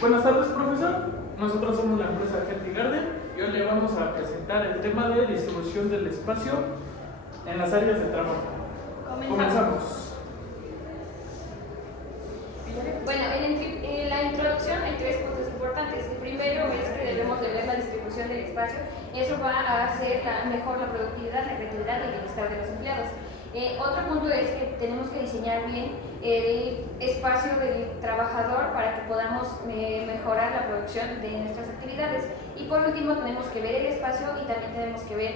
Buenas tardes, profesor. Nosotros somos la empresa Getty Garden y hoy le vamos a presentar el tema de distribución del espacio en las áreas de trabajo. Comenzamos. Bueno, en la introducción hay tres puntos importantes. El primero es que debemos de ver la distribución del espacio. Eso va a hacer mejor la productividad, la creatividad y el bienestar de los empleados. Otro punto es que tenemos que diseñar bien el espacio del trabajador para que podamos mejorar la producción de nuestras actividades. Y por último tenemos que ver el espacio y también tenemos que ver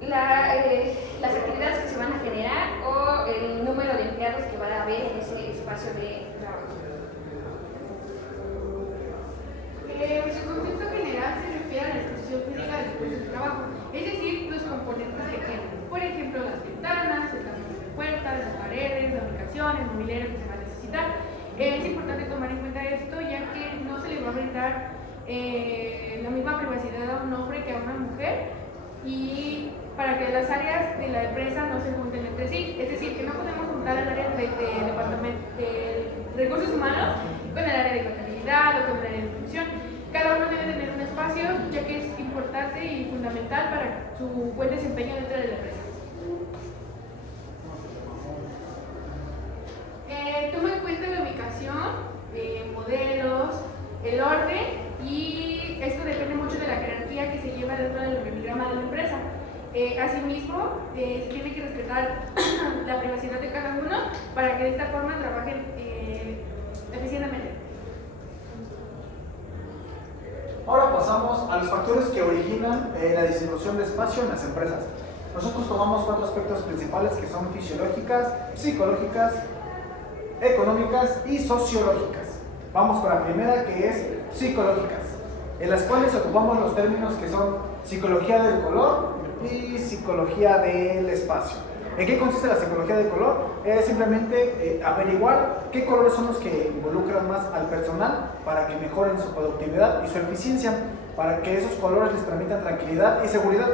las actividades que se van a generar o el número de empleados que va a haber en ese espacio de trabajo. Su concepto general se refiere a la exposición física del puesto de trabajo, es decir, los componentes que tienen, por ejemplo, las ventanas, el tamaño de puertas, las paredes, la ubicación, el mobiliario que se va a necesitar. Es importante tomar en cuenta esto, ya que no se le va a brindar la misma privacidad a un hombre que a una mujer, y para que las áreas de la empresa no se junten entre sí, es decir, que no podemos juntar el área de recursos humanos con el área de contabilidad o con el área de producción. Cada uno debe tener un espacio, ya que es importante y fundamental para su buen desempeño dentro de la empresa. Toma en cuenta la ubicación, modelos, el orden, y esto depende mucho de la jerarquía que se lleva dentro del organigrama de la empresa. Asimismo, se tiene que respetar la privacidad de cada uno para que de esta forma trabajen eficientemente. Ahora pasamos a los factores que originan la distribución de espacio en las empresas. Nosotros tomamos 4 aspectos principales que son fisiológicas, psicológicas, económicas y sociológicas. Vamos con la primera, que es psicológicas, en las cuales ocupamos los términos que son psicología del color y psicología del espacio. ¿En qué consiste la psicología del color? Es simplemente averiguar qué colores son los que involucran más al personal para que mejoren su productividad y su eficiencia, para que esos colores les transmitan tranquilidad y seguridad.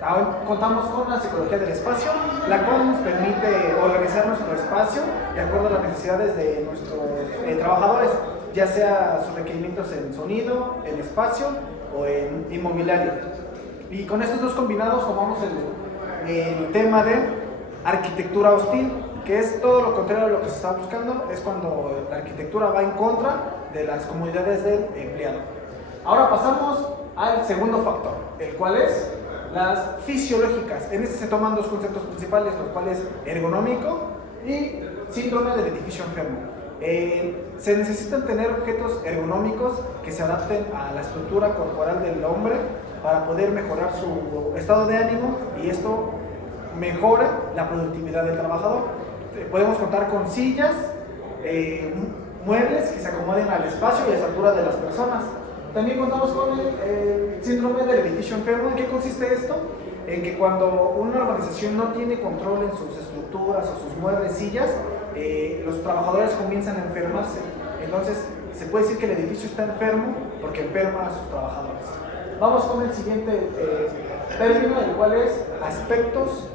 Ahora contamos con la psicología del espacio, la cual nos permite organizar nuestro espacio de acuerdo a las necesidades de nuestros trabajadores, ya sea sus requerimientos en sonido, en espacio o en inmobiliario. Y con estos dos combinados tomamos el tema de arquitectura hostil, que es todo lo contrario a lo que se está buscando, es cuando la arquitectura va en contra de las comodidades del empleado. Ahora pasamos al segundo factor, el cual es las fisiológicas. En este se toman dos conceptos principales, los cuales ergonómico y síndrome del edificio enfermo. Se necesitan tener objetos ergonómicos que se adapten a la estructura corporal del hombre para poder mejorar su estado de ánimo, y esto mejora la productividad del trabajador. Podemos contar con sillas, muebles que se acomoden al espacio y a la estatura de las personas. También contamos con el síndrome del edificio enfermo. ¿En qué consiste esto? En que cuando una organización no tiene control en sus estructuras o sus muebles, sillas, los trabajadores comienzan a enfermarse. Entonces se puede decir que el edificio está enfermo porque enferma a sus trabajadores. Vamos con el siguiente término, el cual es aspectos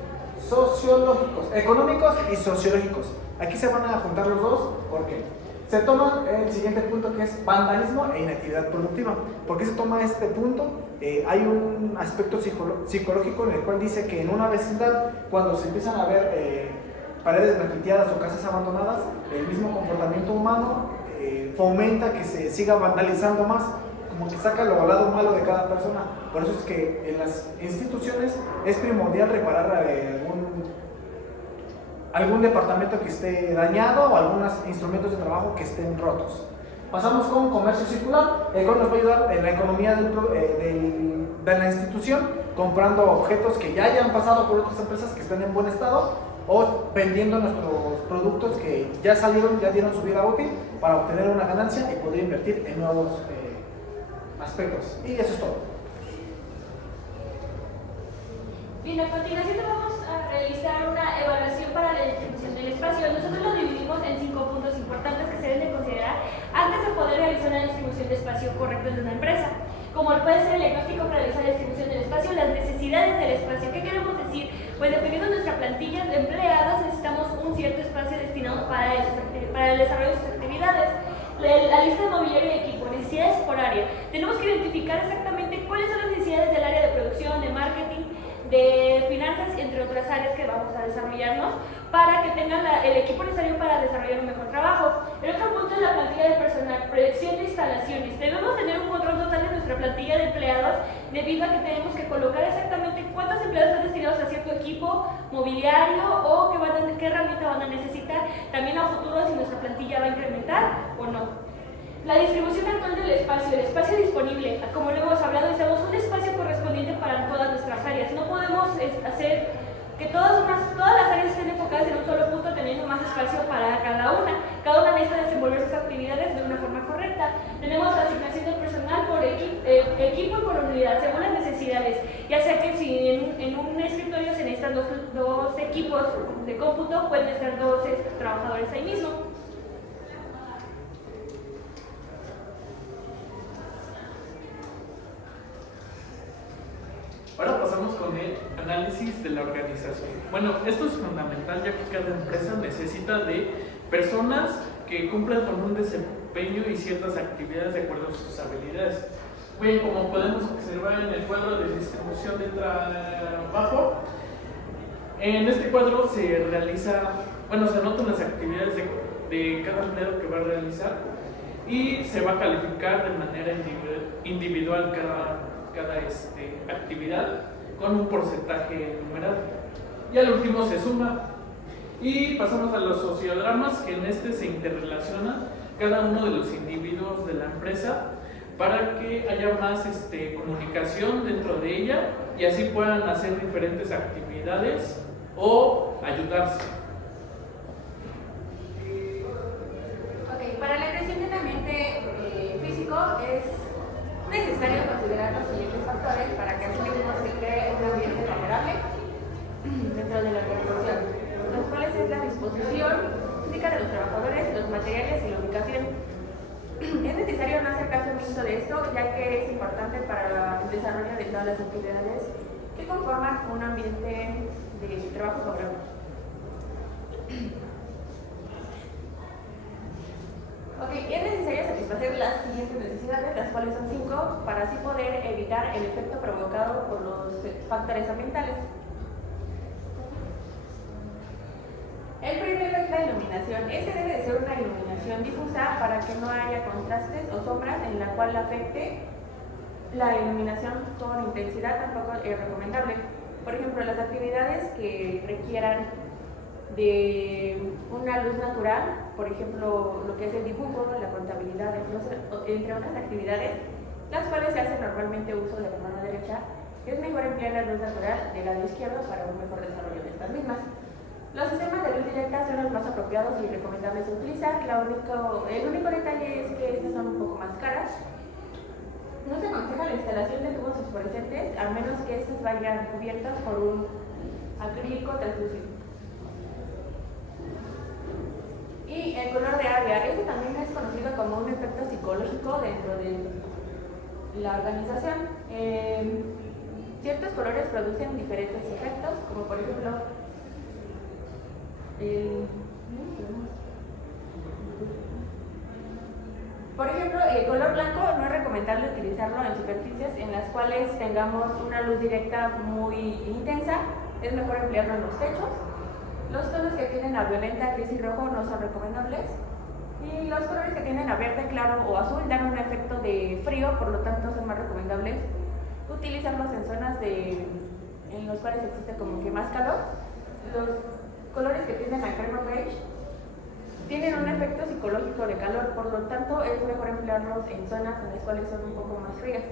sociológicos, económicos y sociológicos. Aquí se van a juntar los dos porque se toma el siguiente punto, que es vandalismo e inactividad productiva. ¿Por qué se toma este punto? Hay un aspecto psicológico en el cual dice que en una vecindad, cuando se empiezan a ver paredes grafiteadas o casas abandonadas, el mismo comportamiento humano fomenta que se siga vandalizando más, como que saca lo lado malo de cada persona. Por eso es que en las instituciones es primordial reparar algún departamento que esté dañado o algunos instrumentos de trabajo que estén rotos. Pasamos con comercio circular, el cual nos va a ayudar en la economía de la institución, comprando objetos que ya hayan pasado por otras empresas que estén en buen estado, o vendiendo nuestros productos que ya salieron, ya dieron su vida útil, para obtener una ganancia y poder invertir en nuevos aspectos. Y eso es todo. Bien, a continuación vamos a realizar una evaluación para la distribución del espacio. Nosotros lo dividimos en 5 puntos importantes que se deben de considerar antes de poder realizar una distribución de espacio correcto en una empresa. Como puede ser el diagnóstico para realizar la distribución del espacio, las necesidades del espacio. ¿Qué queremos decir? Pues dependiendo de nuestra plantilla de empleados, necesitamos un cierto espacio destinado para el desarrollo de sus actividades. la lista de mobiliario y equipo, necesidades por área. Tenemos que identificar exactamente cuáles son las necesidades del área de producción, de marketing, de finanzas, entre otras áreas que vamos a desarrollarnos para que tengan el equipo necesario para desarrollar un mejor trabajo. El otro punto es la plantilla de personal, proyección de instalaciones. Debemos tener un control total de nuestra plantilla de empleados debido a que tenemos que colocar exactamente cuántos empleados están destinados a cierto equipo mobiliario o qué herramienta van a necesitar. También a futuro si nuestra plantilla va a incrementar o no. La distribución actual del espacio, el espacio disponible, como lo hemos hablado, necesitamos un espacio correspondiente para todas nuestras áreas. No podemos hacer que todas las áreas estén enfocadas en un solo punto teniendo más espacio para cada una. Cada una necesita desenvolver sus actividades de una forma correcta. Tenemos la asignación de personal por equipo y por unidad, según las necesidades. Ya sea que si en un escritorio se necesitan dos equipos de cómputo, pueden estar 12 trabajadores ahí mismo. Ahora pasamos con el análisis de la organización. Bueno, esto es fundamental ya que cada empresa necesita de personas que cumplan con un desempeño y ciertas actividades de acuerdo a sus habilidades. Bien, como podemos observar en el cuadro de distribución de trabajo, en este cuadro se anotan las actividades de cada empleado que va a realizar y se va a calificar de manera individual cada actividad con un porcentaje numerado. Y al último se suma. Y pasamos a los sociodramas, que en este se interrelaciona cada uno de los individuos de la empresa para que haya más comunicación dentro de ella y así puedan hacer diferentes actividades o ayudarse. Ok, para la creación de un ambiente físico es necesario considerar los siguientes factores para que así mismo se cree un ambiente favorable dentro de la organización, los cuales es la disposición física de los trabajadores, los materiales y la ubicación. Es necesario no hacer caso omiso de esto, ya que es importante para el desarrollo de todas las actividades que conforman un ambiente de trabajo favorable. Ok, es necesario satisfacer las siguientes necesidades, las cuales son 5, para así poder evitar el efecto provocado por los factores ambientales. El primero es la iluminación. Este debe de ser una iluminación difusa para que no haya contrastes o sombras en la cual afecte. La iluminación con intensidad tampoco es recomendable. Por ejemplo, las actividades que requieran de una luz natural, por ejemplo, lo que es el dibujo, la contabilidad, entre otras actividades, las cuales se hacen normalmente uso de la mano derecha, es mejor emplear la luz natural del lado izquierdo para un mejor desarrollo de estas mismas. Los sistemas de luz directa son los más apropiados y recomendables de utilizar. El único detalle es que estas son un poco más caras. No se aconseja la instalación de tubos fosforescentes, a menos que estas vayan cubiertas por un acrílico translúcido. Y el color de área, este también es conocido como un efecto psicológico dentro de la organización. Ciertos colores producen diferentes efectos, como por ejemplo el color blanco no es recomendable utilizarlo en superficies en las cuales tengamos una luz directa muy intensa, es mejor emplearlo en los techos. Los tonos que tienen a violeta, gris y rojo no son recomendables. Y los colores que tienen a verde claro o azul dan un efecto de frío, por lo tanto son más recomendables utilizarlos en zonas en los cuales existe como que más calor. Los colores que tienen a crema beige tienen un efecto psicológico de calor, por lo tanto es mejor emplearlos en zonas en las cuales son un poco más frías.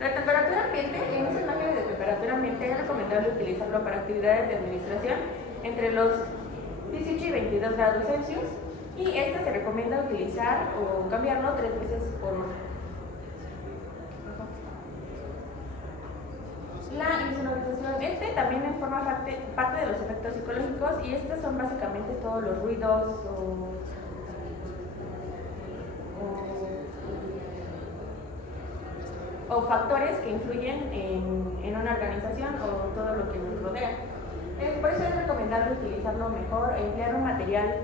La temperatura ambiente, en esas imágenes de temperatura ambiente es recomendable utilizarlo para actividades de administración entre los 18 y 22 grados Celsius, y esta se recomienda utilizar o cambiarlo 3 veces por hora. La insonorización, también forma parte de los efectos psicológicos, y estos son básicamente todos los ruidos o factores que influyen en una organización o todo lo que nos rodea. Por eso es recomendable utilizarlo mejor, emplear un material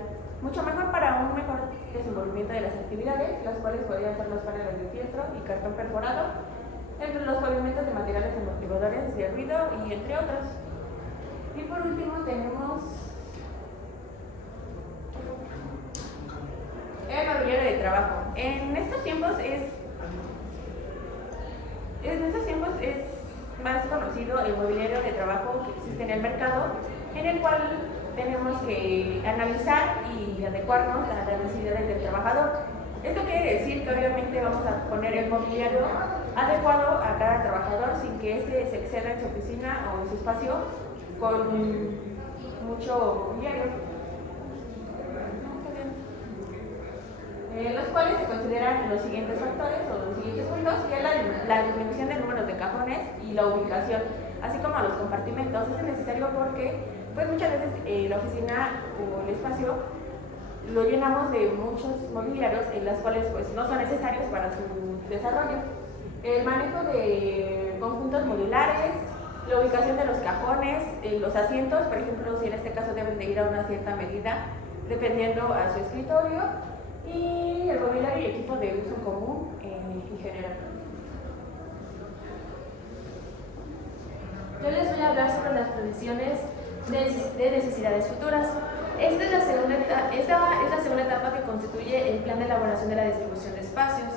mucho mejor para un mejor desenvolvimiento de las actividades, las cuales podrían ser los paneles de fieltro y cartón perforado, entre los pavimentos de materiales amortiguadores de ruido y entre otros. Y por último tenemos el mobiliario de trabajo. En estos tiempos es más conocido el mobiliario de trabajo que existe en el mercado, en el cual tenemos que analizar y adecuarnos a las necesidades del trabajador. Esto quiere decir que obviamente vamos a poner el mobiliario adecuado a cada trabajador sin que éste se exceda en su oficina o en su espacio con mucho mobiliario. Los cuales se consideran los siguientes factores o los siguientes puntos, que es la disminución del número de cajones y la ubicación, así como los compartimentos. Esto es necesario porque pues muchas veces la oficina o el espacio lo llenamos de muchos mobiliarios en las cuales pues no son necesarios para su desarrollo. El manejo de conjuntos modulares, la ubicación de los cajones, los asientos, por ejemplo, si en este caso deben de ir a una cierta medida dependiendo a su escritorio, y el mobiliario y equipo de uso común en general. Yo les voy a hablar sobre las previsiones de necesidades futuras. Esta es la segunda etapa que constituye el plan de elaboración de la distribución de espacios.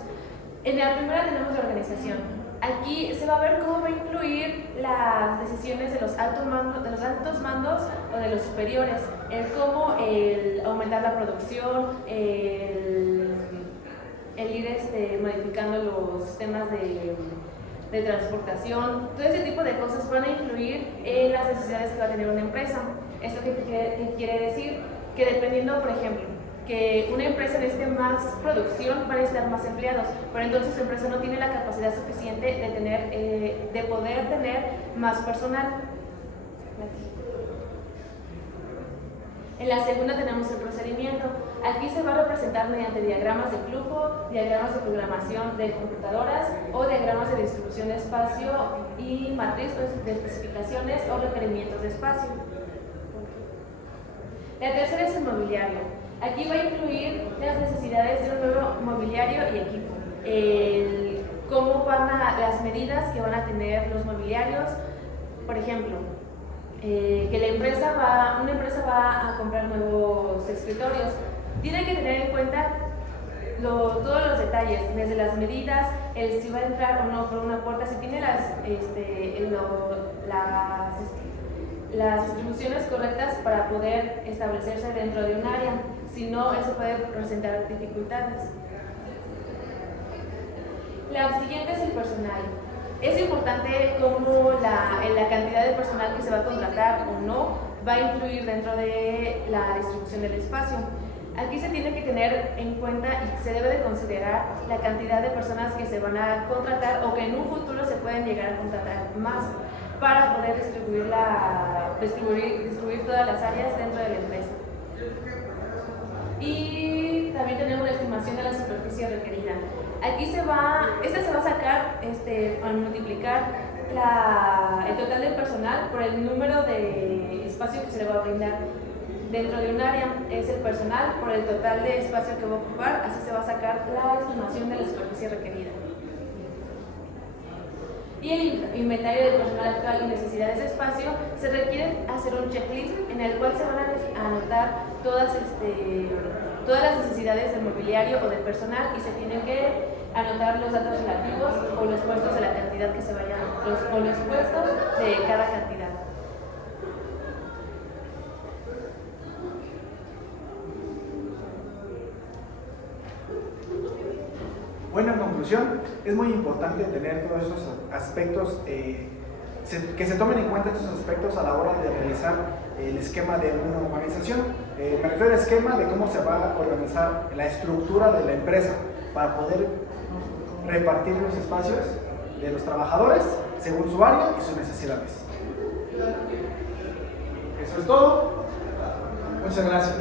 En la primera tenemos la organización. Aquí se va a ver cómo va a influir las decisiones de los altos mandos o de los superiores, el cómo aumentar la producción, el ir modificando los sistemas de transportación. Todo ese tipo de cosas van a influir en las necesidades que va a tener una empresa. ¿Esto qué quiere decir? Que dependiendo, por ejemplo, que una empresa necesite más producción, van a necesitar más empleados, pero entonces su empresa no tiene la capacidad suficiente de poder tener más personal. En la segunda tenemos el procedimiento. Aquí se va a representar mediante diagramas de flujo, diagramas de programación de computadoras o diagramas de distribución de espacio y matriz de especificaciones o requerimientos de espacio. La tercera es el mobiliario. Aquí va a incluir las necesidades de un nuevo mobiliario y equipo, cómo van las medidas que van a tener los mobiliarios. Por ejemplo, que una empresa va a comprar nuevos escritorios. Tiene que tener en cuenta todos los detalles, desde las medidas, si va a entrar o no por una puerta, si tiene las distribuciones correctas para poder establecerse dentro de un área. Si no, eso puede presentar dificultades. La siguiente es el personal. Es importante cómo la cantidad de personal que se va a contratar o no va a influir dentro de la distribución del espacio. Aquí se tiene que tener en cuenta y se debe de considerar la cantidad de personas que se van a contratar o que en un futuro se pueden llegar a contratar más para poder distribuir todas las áreas dentro de la empresa. Y también tenemos la estimación de la superficie requerida. Aquí se va a sacar al multiplicar el total del personal por el número de espacio que se le va a brindar dentro de un área. Es el personal por el total de espacio que va a ocupar, así se va a sacar la estimación de la superficie requerida. Y el inventario del personal actual y necesidades de espacio, se requiere hacer un checklist en el cual se van a anotar todas las necesidades del mobiliario o del personal y se tienen que anotar los datos relativos o los puestos de la cantidad que se vayan, o los puestos de cada cantidad. Bueno, en conclusión, es muy importante tener todos estos aspectos, que se tomen en cuenta estos aspectos a la hora de realizar el esquema de una organización. Me refiero al esquema de cómo se va a organizar la estructura de la empresa para poder repartir los espacios de los trabajadores según su área y sus necesidades. Eso es todo. Muchas gracias.